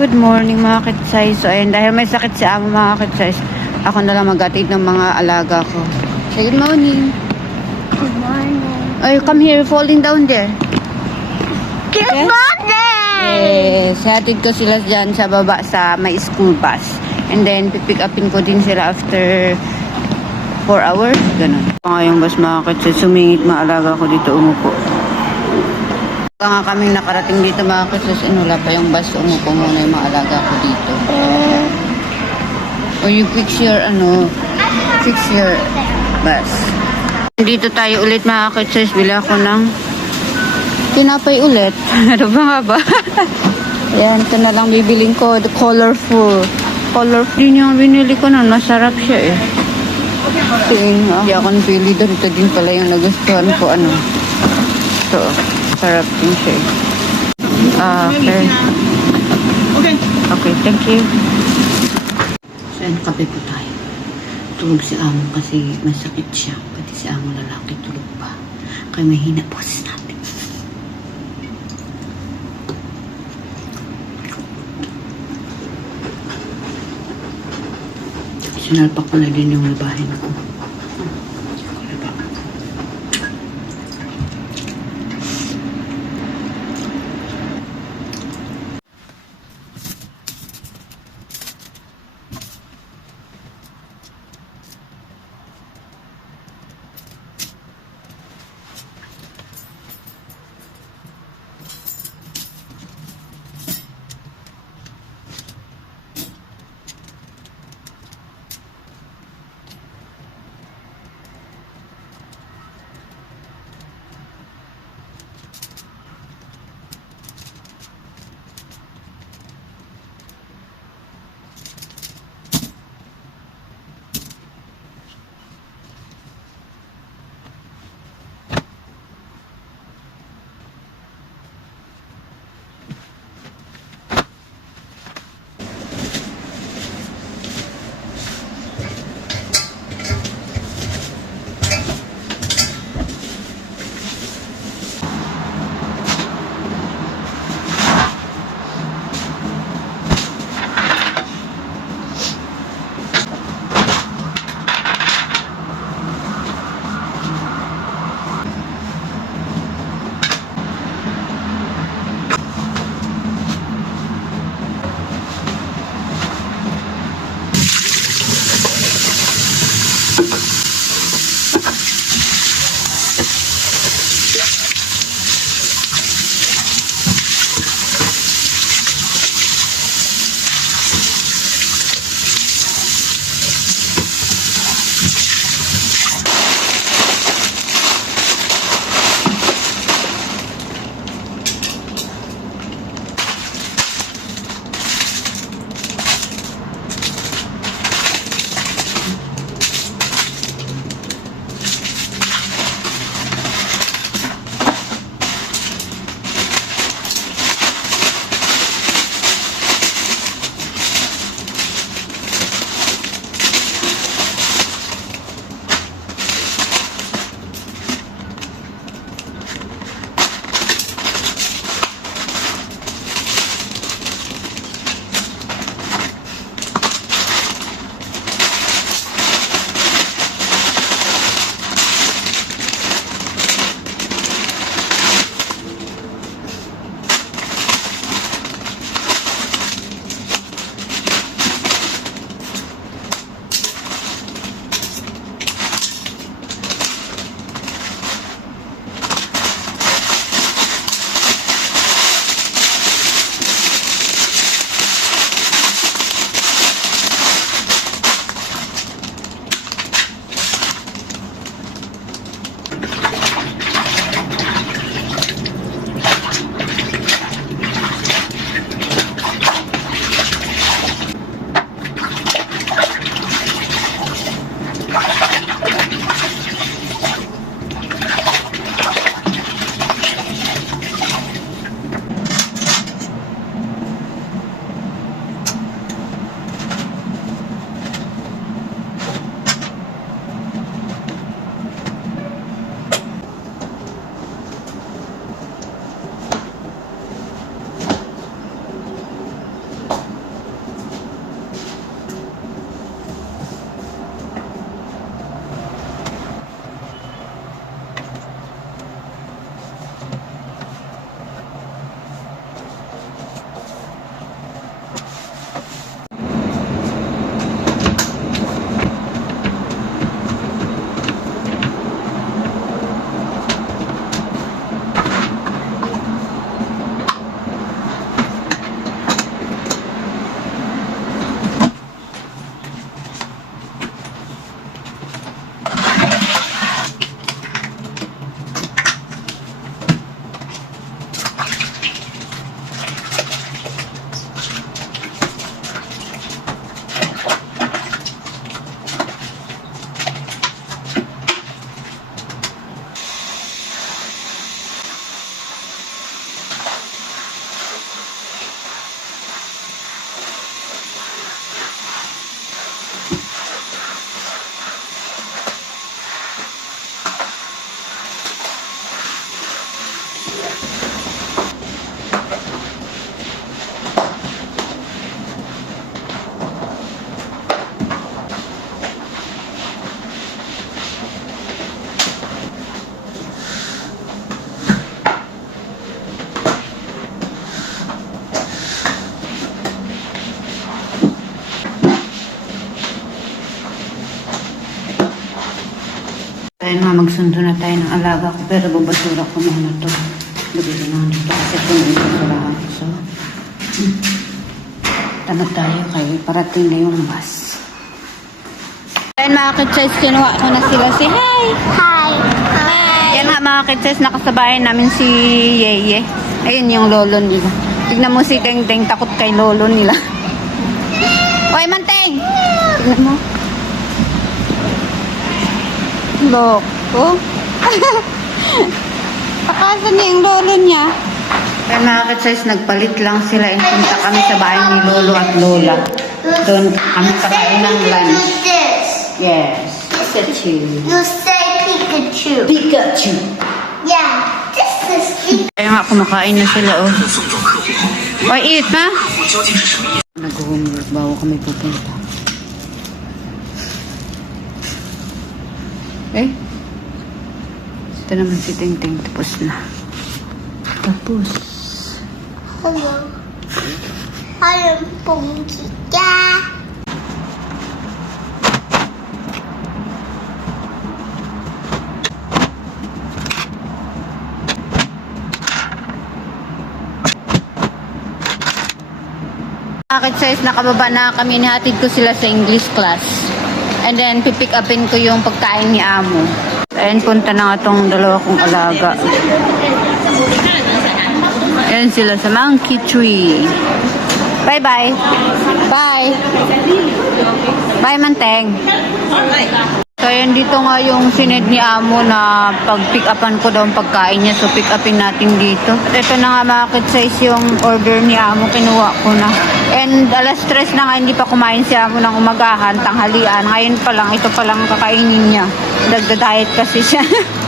Good morning mga kitsay. So ayun, dahil may sakit si amo mga kitsay, ako na lang mag-atid ng mga alaga ko. Say good morning. Good morning. Ay, come here, falling down there. Good Yes? morning! Yes, hatid ko sila dyan sa baba sa may school bus. And then, pipick upin ko din sila after 4 hours. Ganun. Ngayong bus mga kitsay, sumingit mga alaga ko dito umupo. Nga kaming nakarating dito mga kitsay, and wala pa yung bus, umupo muna yung mga alaga ko dito. Or you fix your, ano, fix your bus. Dito tayo ulit mga kitsay, bila ko ng tinapay ulit. ano ba nga ba? Ayan, ito na lang bibiling ko. The colorful. Colorful. Yun yung binili ko na. Masarap siya eh. Tingin nga. Hindi ako nabili doon. Ito din pala yung nagustuhan ko. Ano. Ito. Sarap din siya. Ah, okay. Okay, thank you. So, yan, kape po tayo. Tulog si Amo kasi may sakit siya. Pati si Amo lalaki tulog pa. Kaya may hina boses natin. Sinalpak ko na din yung labahin ko. Ayun nga, magsundo na tayo ng alaga ko. Pero babasura ko muna to. Lagay na dito kasi ito na yung basurahan. So, hmm. tamad tayo kay parating na yung bus. Ayun mga kids, kinuha ko na sila si Hi! Hi. Hi. Yan nga mga kids, nakasabayan namin si Yeye. Ayun yung lolo nila. Tignan mo si Teng Teng, takot kay lolo nila. Oy, Manteng! Tignan mo. Look. Oh. Pakasan niya yung lolo niya. Kaya mga kids, nagpalit lang sila. And punta kami sa bahay ni lolo at lola. Doon kami kakain ng lunch. Yes. Pikachu. You say Pikachu. Pikachu. Yeah. This is Pikachu. Kaya nga, kumakain na sila, oh. Why eat, ma? Nag-homework bago kami pupunta. Eh? Ito naman si Ting Ting, tapos na. Tapos. Hello. Hello, Pongita. Bakit size nakababa na kami, nihatid ko sila sa English class. And then, pipick upin ko yung pagkain ni Amo. Ayan, punta na nga tong dalawa kong alaga. Ayan sila sa monkey tree. Bye-bye. Bye. Bye, Manteng. So, ayan dito nga yung sined ni Amo na pag-pick upan ko daw ang pagkain niya. So, pick upin natin dito. Ito na nga mga kid yung order ni Amo. Kinuha ko na. And alas stress na nga, hindi pa kumain si Amo ng umagahan, tanghalian. Ngayon pa lang, ito pa lang kakainin niya. Nagda-diet kasi siya.